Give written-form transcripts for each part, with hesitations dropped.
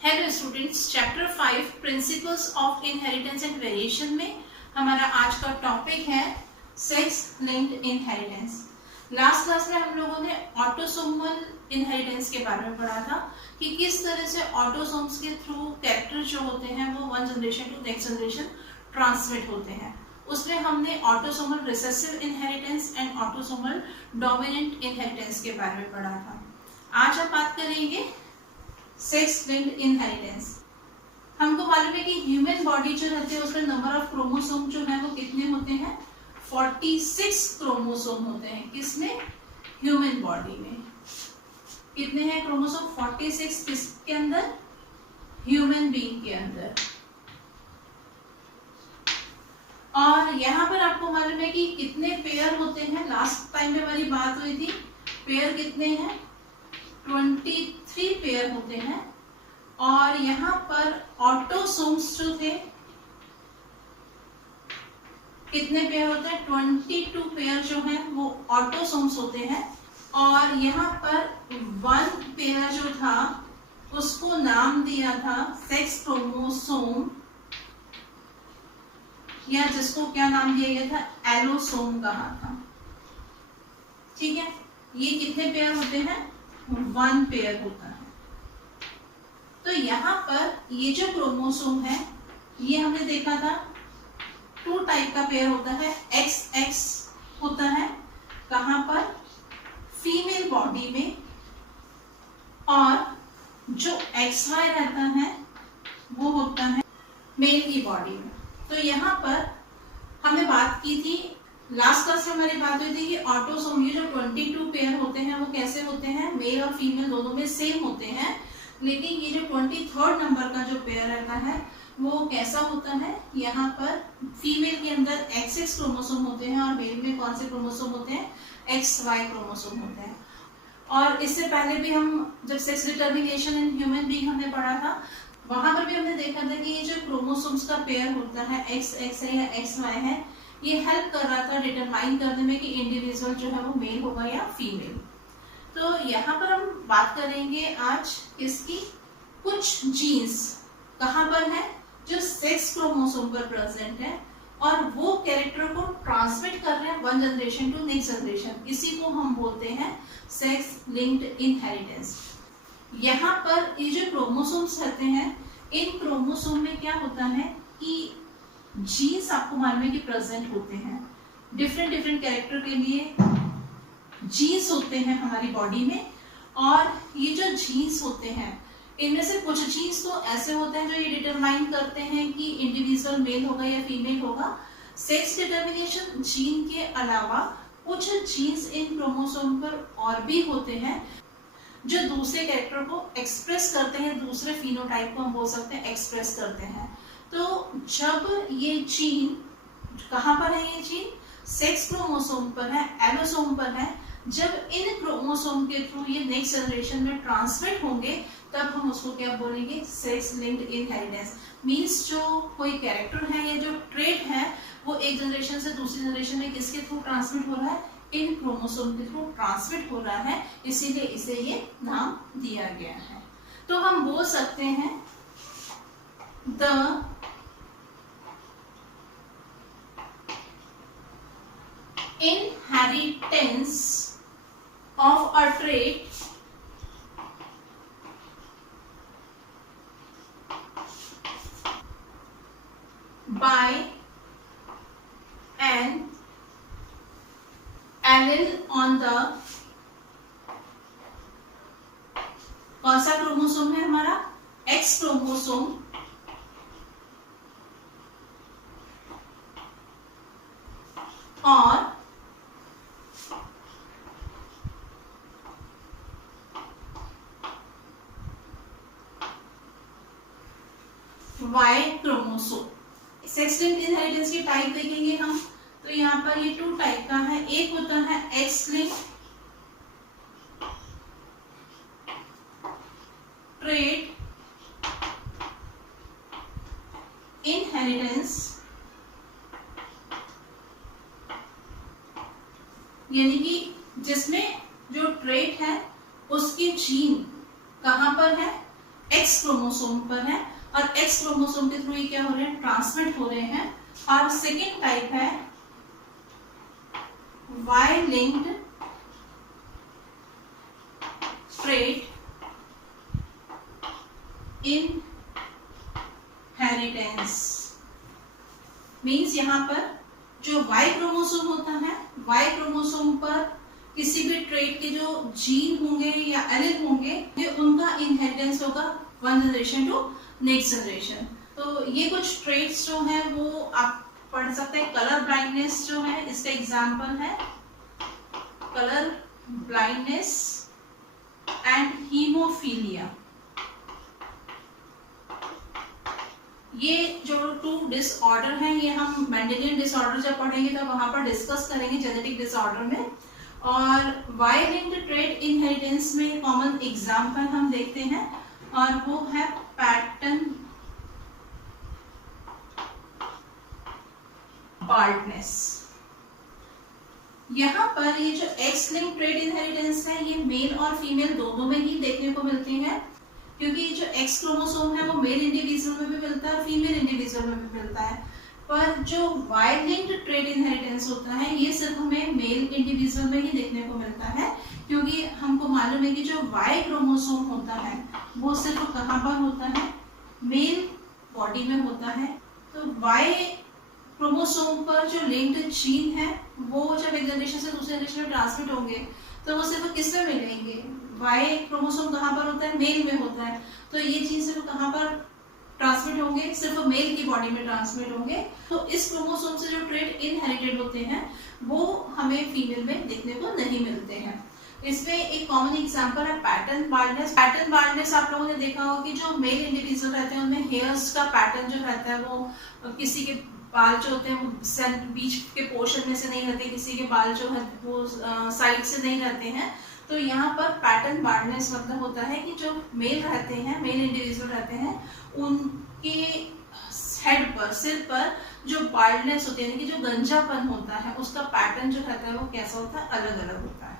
Hello students, chapter 5 principles of inheritance and variation में हमारा आज का टॉपिक है sex linked inheritance. Last class में हम लोगों ने ऑटोसोमल इनहेरिटेंस के बारे में पढ़ा था कि किस तरह से ऑटोसोम्स के थ्रू कैरेक्टर जो होते हैं वो one generation to next generation transmit होते हैं। उसमें हमने autosomal recessive inheritance and autosomal dominant inheritance के बारे में पढ़ा था। आज हम बात करेंगे सेक्स लिंक्ड इनहेरिटेंस। हमको मालूम है कि ह्यूमन बॉडी जो रहती है उसमें नंबर ऑफ क्रोमोसोम जो है वो कितने होते हैं, 46 क्रोमोसोम होते हैं। किसमें? ह्यूमन बॉडी में। कितने हैं क्रोमोसोम? 46। किसके अंदर? ह्यूमन बीइंग के अंदर। और यहाँ पर आपको मालूम है कि कितने पेयर होते हैं। लास्ट टाइम में हमारी बात हुई थी, पेयर कितने हैं? 23 पेयर होते हैं। और यहाँ पर ऑटोसोम्स जो थे कितने पेयर होते हैं? 22 पेयर जो है वो ऑटोसोम्स होते हैं। और यहाँ पर 1 पेयर जो था उसको नाम दिया था सेक्स क्रोमोसोम, या जिसको क्या नाम दिया गया था? एलोसोम कहा था। ठीक है, ये कितने पेयर होते हैं? 1 पेयर होता है। तो यहाँ पर ये जो क्रोमोसोम है ये हमने देखा था 2 टाइप का पेयर होता है। XX होता है कहाँ पर? फीमेल बॉडी में। और जो XY रहता है वो होता है मेल की बॉडी में। तो यहाँ पर हमने बात की थी, लास्ट क्लास में हमारी बात हुई थी कि ऑटोसोम ये जो 22 पेयर होते हैं वो कैसे होते हैं? मेल और फीमेल दोनों में सेम होते हैं। लेकिन ये जो 23rd नंबर का जो पेयर रहता है वो कैसा होता है? यहाँ पर फीमेल के अंदर XX क्रोमोसोम होते हैं और मेल में कौन से क्रोमोसोम होते हैं? XY क्रोमोसोम होते हैं। और इससे पहले भी हम जब sex determination in human being हमने पढ़ा था, वहां पर भी हमने देखा था कि ये जो क्रोमोसोम्स का पेयर होता है XX है या XY है, ये हेल्प कर रहा था डिटरमाइन करने में कि इंडिविजुअल जो है वो मेल होगा या फीमेल। तो यहाँ पर हम बात करेंगे आज इसकी कुछ जीन्स कहाँ पर है जो सेक्स क्रोमोसोम पर प्रेजेंट है और वो कैरेक्टर को ट्रांसमिट कर रहे हैं one generation to next generation. इसी को हम बोलते हैं सेक्स लिंक्ड इनहेरिटेंस। यहाँ पर ये जो क्रोमोसोम्स रहते हैं, इन क्रोमोसोम में क्या होता है कि जीन्स आपको मालूम है कि प्रेजेंट होते हैं। डिफरेंट डिफरेंट कैरेक्टर के लिए जीन्स होते हैं हमारी बॉडी में। और ये जो जीन्स होते हैं इनमें से कुछ जीन्स तो ऐसे होते हैं जो ये डिटरमाइन करते हैं कि इंडिविजुअल मेल होगा या फीमेल होगा। सेक्स डिटर्मिनेशन जीन के अलावा कुछ जीन्स इन क्रोमोसोम पर और भी होते हैं जो दूसरे कैरेक्टर को एक्सप्रेस करते हैं, दूसरे फिनोटाइप को हम बोल सकते हैं एक्सप्रेस करते हैं। तो जब ये जीन कहाँ पर है? ये जीन सेक्स क्रोमोसोम पर है, एलोसोम पर है। जब इन क्रोमोसोम के थ्रू ये नेक्स्ट जनरेशन में ट्रांसमिट होंगे तब हम उसको क्या बोलेंगे? Sex linked inheritance. मींस जो कोई कैरेक्टर है या जो ट्रेट है वो एक जनरेशन से दूसरी जनरेशन में किसके थ्रू ट्रांसमिट हो रहा है? इन क्रोमोसोम के थ्रू ट्रांसमिट हो रहा है, इसीलिए इसे ये नाम दिया गया है। तो हम बोल सकते हैं the inheritance of a trait by an allele on the कौन सा क्रोमोसोम है हमारा? X chromosome. और Y chromosome. Sex linked inheritance की टाइप देखेंगे हम तो यहाँ पर ये 2 टाइप का है। एक होता है X लिंक्ड ट्रेट इनहेरिटेंस, यानी कि जिसमें जो ट्रेट है उसके जीन कहां पर है? X एक्स क्रोमोसोम पर है और एक्स क्रोमोसोम के थ्रू ये क्या हो रहे हैं, ट्रांसमिट हो रहे हैं। और सेकेंड टाइप है Y linked trait inheritance. Means यहाँ पर जो वाई क्रोमोसोम होता है, वाई क्रोमोसोम पर किसी भी ट्रेट के जो जीन होंगे या एलिल होंगे, उनका इनहेरिटेंस होगा one generation to next generation. तो ये कुछ ट्रेट्स जो है वो आप पढ़ सकते हैं। कलर ब्लाइंडनेस जो है इसका एग्जाम्पल है, कलर ब्लाइंडनेस एंड हीमोफीलिया। ये जो 2 डिसऑर्डर हैं, ये हम मेंडेलियन डिसऑर्डर जब पढ़ेंगे तब वहां पर डिस्कस करेंगे जेनेटिक डिसऑर्डर में। और वाई लिंक्ड ट्रेट इनहेरिटेंस में कॉमन एग्जाम्पल हम देखते हैं और वो है पैटर्न बाल्डनेस। यहाँ पर ये जो एक्स लिंक्ड ट्रेट इनहेरिटेंस है ये मेल और फीमेल दोनों में ही देखने को मिलती है, क्योंकि जो एक्स क्रोमोसोम है वो मेल इंडिविजुअल में भी मिलता है और फीमेल इंडिविजुअल में भी मिलता है। पर जो वाई लिंक्ड ट्रेट इनहेरिटेंस होता है ये सिर्फ हमें मेल इंडिविजुअल में ही देखने को मिलता है, क्योंकि हमको मालूम है कि जो वाई क्रोमोसोम होता है वो सिर्फ कहाँ पर होता है, मेल बॉडी में होता है। तो वाई क्रोमोसोम पर जो लिंक्ड जीन है वो जब एक जनरेशन से दूसरे जनरेशन में ट्रांसमिट होंगे तो वो सिर्फ किस में मिलेंगे, वाई क्रोमोसोम कहाँ पर होता है, मेल में होता है। तो ये जीन सिर्फ कहाँ पर ट्रांसमिट होंगे, सिर्फ मेल की बॉडी में ट्रांसमिट होंगे। तो इस क्रोमोसोम से जो ट्रेट इनहेरिटेड होते हैं वो हमें फीमेल में देखने को नहीं मिलते हैं। इसमें एक कॉमन एग्जांपल है पैटर्न बाल्डनेस। पैटर्न बाल्डनेस आप लोगों ने देखा होगा कि जो मेल इंडिविजुअल रहते हैं उनमें हेयर्स का पैटर्न जो रहता है वो किसी के बाल जो होते हैं वो बीच के पोर्शन में से नहीं रहते, किसी के बाल जो है वो साइड से नहीं रहते हैं। तो यहाँ पर पैटर्न बाल्डनेस मतलब होता है कि जो मेल रहते हैं, मेल इंडिविजुअल रहते हैं, उनके हेड पर, सिर पर जो बाल्डनेस होती है यानी कि जो गंजापन होता है उसका पैटर्न जो रहता है वो कैसा होता है, अलग अलग होता है।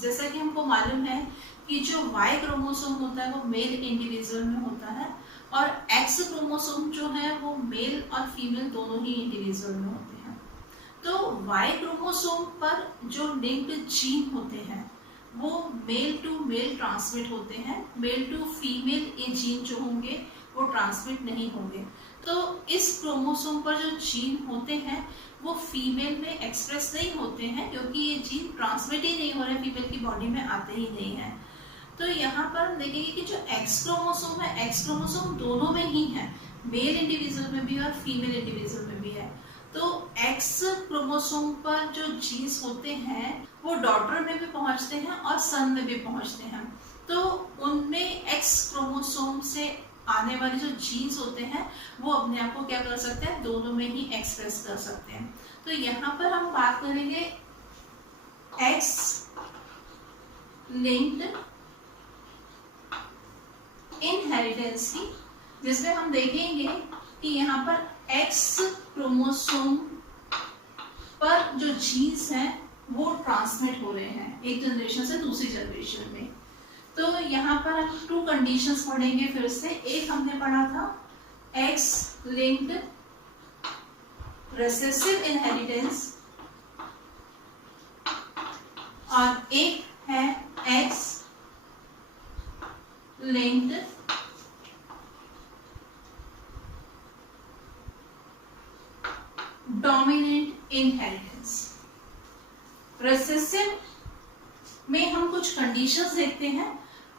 जैसा कि हमको मालूम है कि जो वाई क्रोमोसोम होता है वो मेल इंडिविजुअल में होता है और एक्स क्रोमोसोम जो है वो मेल और फीमेल दोनों ही इंडिविजुअल में होते हैं। तो वाई क्रोमोसोम पर जो लिंक्ड जीन होते हैं वो मेल टू मेल ट्रांसमिट होते हैं, मेल टू फीमेल ये जीन जो होंगे वो ट्रांसमिट नहीं होंगे। तो इस क्रोमोसोम पर जो जीन होते हैं वो फीमेल में एक्सप्रेस नहीं होते हैं, क्योंकि ये जीन ट्रांसमिट ही नहीं हो रहे, फीमेल की बॉडी में आते ही नहीं है। तो यहाँ पर हम देखेंगे कि जो एक्स क्रोमोसोम है, एक्स क्रोमोसोम दोनों में ही है, मेल इंडिविजुअल में भी और फीमेल इंडिविजुअल में भी है। तो एक्स क्रोमोसोम पर जो जीन्स होते हैं वो डॉटर में भी पहुंचते हैं और सन में भी पहुंचते हैं। तो उनमें एक्स क्रोमोसोम से आने वाले जो जीन्स होते हैं वो अपने आप को क्या कर सकते हैं, दोनों में ही एक्सप्रेस कर सकते हैं। तो यहाँ पर हम बात करेंगे एक्स लिंक्ड इनहेरिटेंस की, जिसमें हम देखेंगे कि यहाँ पर एक्स क्रोमोसोम पर जो जीन्स हैं वो ट्रांसमिट हो रहे हैं एक जनरेशन से दूसरी जनरेशन में। तो यहाँ पर हम 2 कंडीशंस पढ़ेंगे फिर से। एक हमने पढ़ा था एक्स लिंक्ड रिसेसिव इनहेरिटेंस और एक है x linked dominant inheritance. Recessive में हम कुछ कंडीशंस देखते हैं।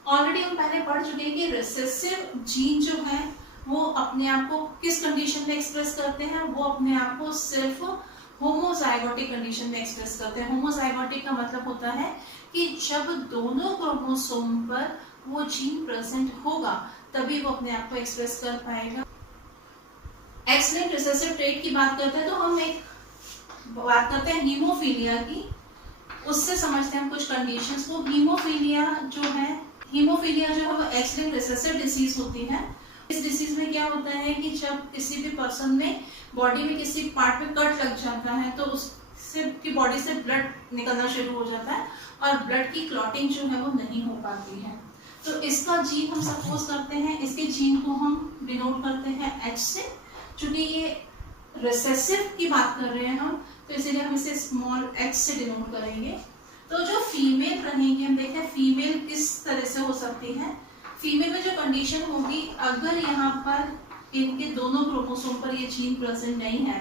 ऑलरेडी हम पहले पढ़ चुके हैं कि रिसेसिव जीन जो है वो अपने आप को किस कंडीशन में एक्सप्रेस करते हैं, वो अपने आप को सिर्फ होमोजाइगोटिक कंडीशन में एक्सप्रेस करते हैं। होमोजाइगोटिक का मतलब होता है कि जब दोनों क्रोमोसोम पर वो जीन प्रेजेंट होगा तभी वो अपने आप को एक्सप्रेस कर पाएगा। एक्स लिंक्ड रिसेसिव ट्रेट की बात करते हैं तो हम एक बात करते हैं हीमोफीलिया की, उससे समझते हैं कुछ कंडीशंस को। हीमोफीलिया जो है वो एक्स लिंक्ड रिसेसिव डिसीज होती है। इस डिसीज में क्या होता है कि जब किसी भी पर्सन में बॉडी में किसी पार्ट में कट लग जाता है तो उससे की बॉडी से ब्लड निकलना शुरू हो जाता है और ब्लड की क्लॉटिंग जो है वो नहीं हो पाती है। तो इसका जीन हम सपोज करते हैं, इसके जीन को हम डिनोट करते हैं H से। चूंकि ये रिसेसिव की बात कर रहे हैं हम, तो इसीलिए हम इसे स्मॉल h से डिनोट करेंगे। तो जो फीमेल रहेंगे, हम देखें फीमेल किस तरह से हो सकती है। फीमेल में जो कंडीशन होगी, अगर यहाँ पर इनके दोनों क्रोमोसोम पर ये जीन प्रेजेंट नहीं है,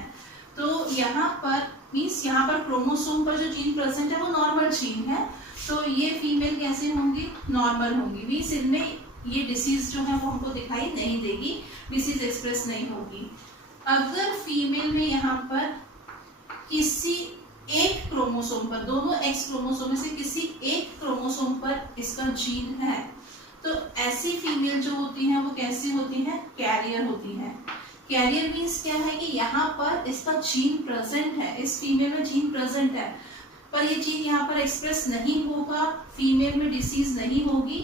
तो यहाँ पर मीन्स यहाँ पर क्रोमोसोम पर जो जीन प्रेजेंट है वो नॉर्मल जीन है, तो ये फीमेल कैसे होंगी, नॉर्मल होंगी। मीन्स इनमें ये डिसीज जो है वो हमको दिखाई नहीं देगी, डिसीज एक्सप्रेस नहीं होगी। अगर फीमेल में यहाँ पर किसी एक क्रोमोसोम पर, दोनों एक्स क्रोमोसोम में से किसी एक क्रोमोसोम पर इसका जीन है, तो ऐसी फीमेल जो होती है वो कैसी होती है, कैरियर होती है। कैरियर मीन्स क्या है कि यहाँ पर इसका जीन प्रेजेंट है, इस फीमेल में जीन प्रेजेंट है, पर ये जीन यहाँ पर एक्सप्रेस नहीं होगा, फीमेल में डिसीज नहीं होगी,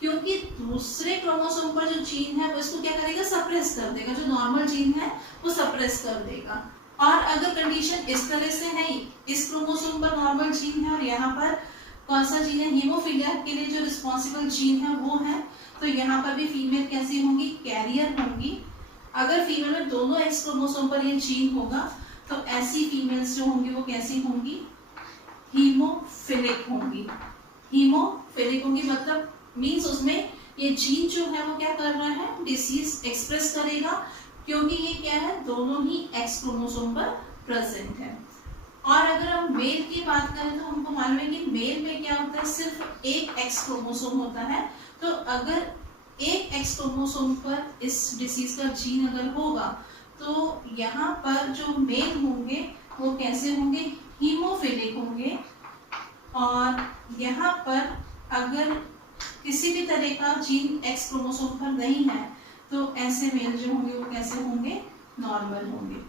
क्योंकि दूसरे क्रोमोसोम पर जो जीन है वो इसको क्या करेगा, सप्रेस कर देगा। जो नॉर्मल जीन है वो सप्रेस कर देगा। और अगर कंडीशन इस तरह से है, इस क्रोमोसोम पर नॉर्मल जीन है और यहाँ पर कौन सा जीन है, हीमोफीलिया के लिए जो रिस्पॉन्सिबल जीन है वो है, तो यहाँ पर भी फीमेल कैसी होंगी, कैरियर होंगी। अगर फीमेल में दोनों एक्स क्रोमोसोम पर ये जीन होगा, तो ऐसी फीमेल्स जो होंगी वो कैसी होंगी, हीमोफिलिक होंगी। हीमोफिलिक होंगी मतलब मीन्स उसमें ये जीन जो है वो क्या कर रहा है, डिसीज एक्सप्रेस करेगा, क्योंकि ये क्या है, दोनों ही एक्स क्रोमोसोम पर प्रेजेंट है। और अगर हम मेल की बात करें तो हमको मालूम है कि मेल में क्या होता है, सिर्फ एक एक्स क्रोमोसोम होता है। तो अगर एक एक्स क्रोमोसोम पर इस डिसीज का जीन अगर होगा, तो यहाँ पर जो मेल होंगे वो कैसे होंगे, हीमोफिलिक होंगे। और यहाँ पर अगर किसी भी तरह का जीन एक्स क्रोमोसोम पर नहीं है, तो ऐसे मेल जो होंगे वो कैसे होंगे, नॉर्मल होंगे।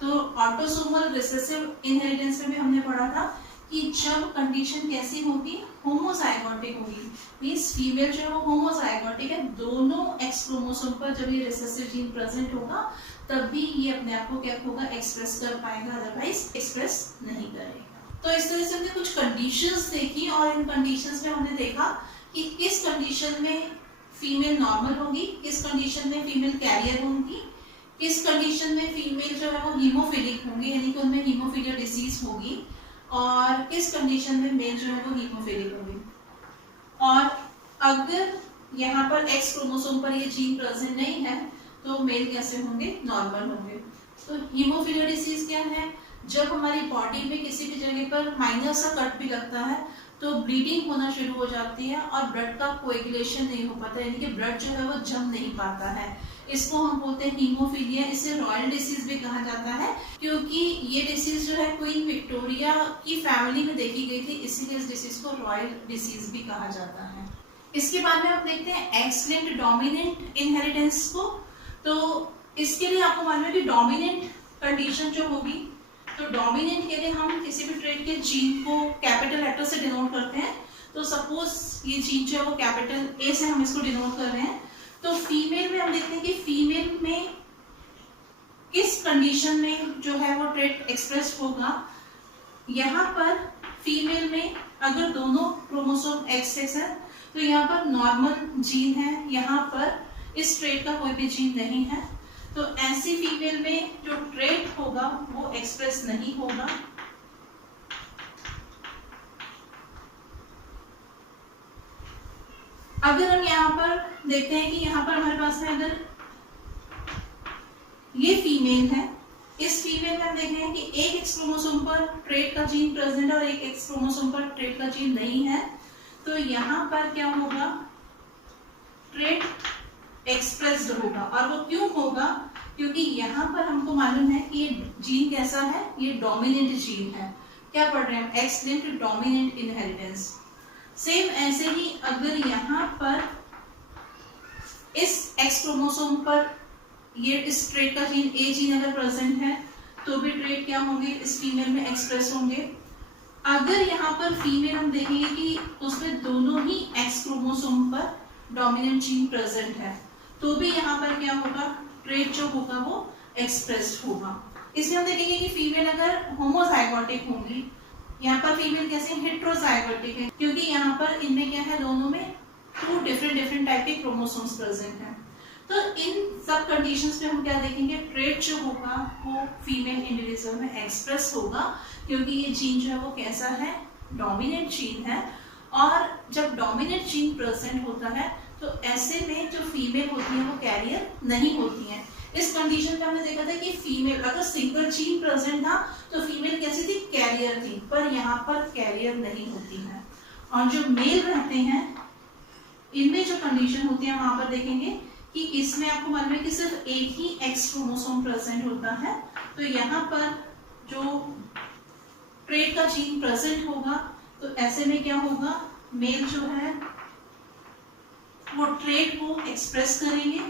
तो ऑटोसोमल रिसेसिव इनहेरिटेंस में भी हमने पढ़ा था कि जब कंडीशन कैसी होगी, होमोजाइगोटिक होगी। मींस फीमेल जो है वो होमोजाइगोटिक है, दोनों एक्स क्रोमोसोम पर जब ये रिसेसिव जीन प्रेजेंट होगा तब भी ये अपने आप को क्या होगा, एक्सप्रेस कर पाएगा, अदरवाइज एक्सप्रेस नहीं करेगा। तो इस तरह से हमने कुछ कंडीशंस देखी और इन कंडीशंस में हमने देखा कि किस कंडीशन में फीमेल नॉर्मल होगी, किस कंडीशन में फीमेल कैरियर होगी, किस कंडीशन में फीमेल जो है वो हीमोफिलिक होंगे, यानी कि उनमें हीमोफीलिया डिसीज होगी, और किस कंडीशन में मेल जो है वो हीमोफिलिक होगी। और अगर यहाँ पर एक्स क्रोमोसोम पर ये जीन प्रेजेंट नहीं है, तो मेल कैसे होंगे, नॉर्मल होंगे। तो हीमोफीलिया डिसीज क्या है, जब हमारी बॉडी में किसी भी जगह पर माइनर सा कट भी लगता है तो ब्लीडिंग होना शुरू हो जाती है और ब्लड का कोएगुलेशन नहीं हो पाता, यानी कि ब्लड जो है वो जम नहीं पाता है। इसको हम बोलते हैं हीमोफीलिया। इसे रॉयल डिसीज भी कहा जाता है, क्योंकि ये डिसीज जो है क्वीन विक्टोरिया की फैमिली में देखी गई थी, इसीलिए इस डिसीज को रॉयल डिसीज भी कहा जाता है। इसके बाद में हम देखते हैं एक्स लिंक्ड डोमिनेंट इनहेरिटेंस को। तो इसके लिए आपको मालूम है कि डोमिनेंट कंडीशन जो होगी, तो डोमिनेंट के लिए हम किसी भी ट्रेट के जीन को कैपिटल लेटर से डिनोट करते हैं। तो सपोज ये जीन जो है वो कैपिटल ए से हम इसको डिनोट कर रहे हैं, तो फीमेल में हम देखते हैं कि फीमेल में किस कंडीशन में जो है वो ट्रेट एक्सप्रेस होगा। यहाँ पर फीमेल में अगर दोनों क्रोमोसोम एक्स है, तो यहाँ पर नॉर्मल जीन है, यहाँ पर इस ट्रेट का कोई भी जीन नहीं है, तो ऐसी फीमेल में जो ट्रेट होगा वो एक्सप्रेस नहीं होगा। अगर हम यहाँ पर देखते हैं कि यहाँ पर हमारे पास में अगर ये फीमेल है, इस फीमेल में हम देख रहे हैं कि एक एक्स क्रोमोसोम पर ट्रेट का जीन प्रेजेंट है और एक एक्स क्रोमोसोम पर ट्रेट का जीन नहीं है, तो यहाँ पर क्या होगा, ट्रेट एक्सप्रेस्ड होगा। और वो क्यों होगा, क्योंकि यहाँ पर हमको मालूम है कि ये जीन कैसा है, ये डोमिनेंट जीन है। क्या पढ़ रहे हैं हम, x linked dominant inheritance. Same ऐसे ही अगर यहाँ पर इस एक्स क्रोमोसोम पर ये इस ट्रेट का जीन ए जीन अगर प्रेजेंट है, तो भी ट्रेट क्या होंगे, इस फीमेल में एक्सप्रेस होंगे। अगर यहाँ पर फीमेल हम देखेंगे कि उसमें दोनों ही एक्स क्रोमोसोम पर डोमिनेंट जीन प्रेजेंट है, तो भी यहाँ पर क्या होगा, ट्रेट जो होगा वो एक्सप्रेस्ड होगा। इसलिए हम देखेंगे कि फीमेल अगर होमोजाइगोटिक होंगी, यहाँ पर फीमेल कैसे हेटेरोजाइगोटिक है, क्योंकि यहाँ पर इनमें क्या है, दोनों में 2 डिफरेंट टाइप के क्रोमोसोम्स प्रेजेंट हैं। तो इन सब कंडीशंस में हम क्या देखेंगे, ट्रेट जो होगा वो फीमेल इंडिविजुअल में एक्सप्रेस होगा, क्योंकि ये जीन जो है वो कैसा है, डोमिनेंट जीन है। और जब डोमिनेंट जीन प्रेजेंट होता है तो ऐसे में जो फीमेल होती है वो कैरियर नहीं होती है। इस कंडीशन पे हमने देखा था कि फीमेल अगर सिंगल जीन प्रेजेंट था तो फीमेल कैसी थी, कैरियर थी, पर यहाँ पर कैरियर नहीं होती है। और जो मेल रहते हैं इनमें जो कंडीशन होती है वहां पर देखेंगे कि इसमें आपको मालूम है कि सिर्फ एक ही एक्स क्रोमोसोम प्रेजेंट होता है। तो यहाँ पर जो ट्रेट का जीन प्रेजेंट होगा तो ऐसे में क्या होगा, मेल जो है वो ट्रेट को एक्सप्रेस करेंगे।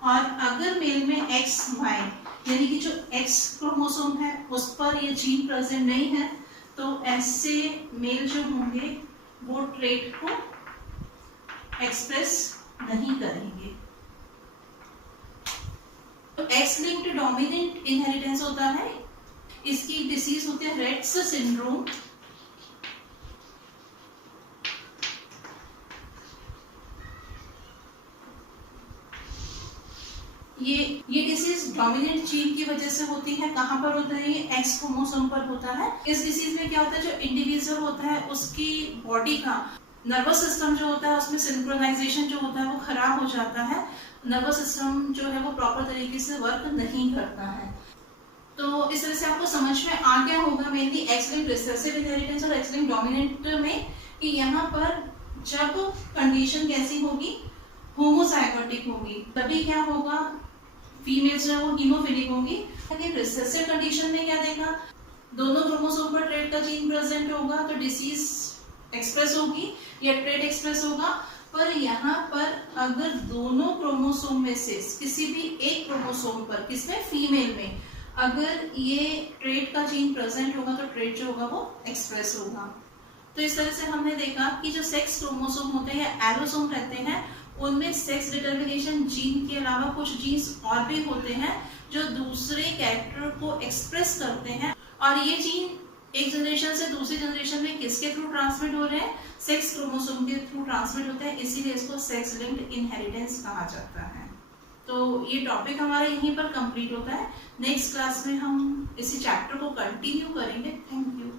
और अगर मेल में एक्स वाई यानी कि जो एक्स क्रोमोसोम है उस पर ये जीन प्रेजेंट नहीं है तो ऐसे मेल जो होंगे वो ट्रेट को एक्सप्रेस नहीं करेंगे। तो एक्स लिंक्ड डोमिनेंट इनहेरिटेंस होता है, इसकी डिसीज होती है रेट्स सिंड्रोम। ये डिसीज डोमिनेंट जीन की वजह से होती है। कहां पर होता है, ये एक्स क्रोमोसोम पर होता है। इस डिसीज में क्या होता है, जो इंडिविजुअल होता है उसकी बॉडी का नर्वस सिस्टम जो होता है उसमें सिंक्रोनाइजेशन जो होता है वो खराब हो जाता है। नर्वस सिस्टम जो है वो प्रॉपर तरीके से वर्क नहीं करता है। तो इस तरह से आपको समझ में आ गया होगा mainly x linked recessive inheritance और एक्स लिंक्ड डोमिनेंट में कि यहाँ पर जब कंडीशन कैसी होगी, होमोजाइगोटिक होगी, तभी क्या होगा, फीमेल्स जो है वो हीमोफिलिक होंगी। लेकिन रिसेसिव कंडीशन में क्या देखा, दोनों क्रोमोसोम पर ट्रेट का जीन प्रेजेंट होगा तो डिसीज एक्सप्रेस होगी या ट्रेट एक्सप्रेस होगा। पर यहाँ पर अगर दोनों क्रोमोसोम में से किसी भी एक क्रोमोसोम पर, किसमें, फीमेल में, अगर ये ट्रेट का जीन प्रेजेंट होगा तो ट्रेट जो होगा वो एक्सप्रेस होगा। तो इस तरह से हमने देखा कि जो सेक्स क्रोमोसोम होते हैं या एलोसोम रहते हैं उनमें सेक्स डिटर्मिनेशन जीन के अलावा कुछ जीन्स और भी होते हैं जो दूसरे कैरेक्टर को एक्सप्रेस करते हैं। और ये जीन एक जनरेशन से दूसरी जनरेशन में किसके थ्रू ट्रांसमिट हो रहे हैं, सेक्स क्रोमोसोम के थ्रू ट्रांसमिट होते हैं, इसीलिए इसको सेक्स लिंक्ड इनहेरिटेंस कहा जाता है। तो ये टॉपिक हमारा यहीं पर कंप्लीट होता है। नेक्स्ट क्लास में हम इसी चैप्टर को कंटिन्यू करेंगे। Thank you.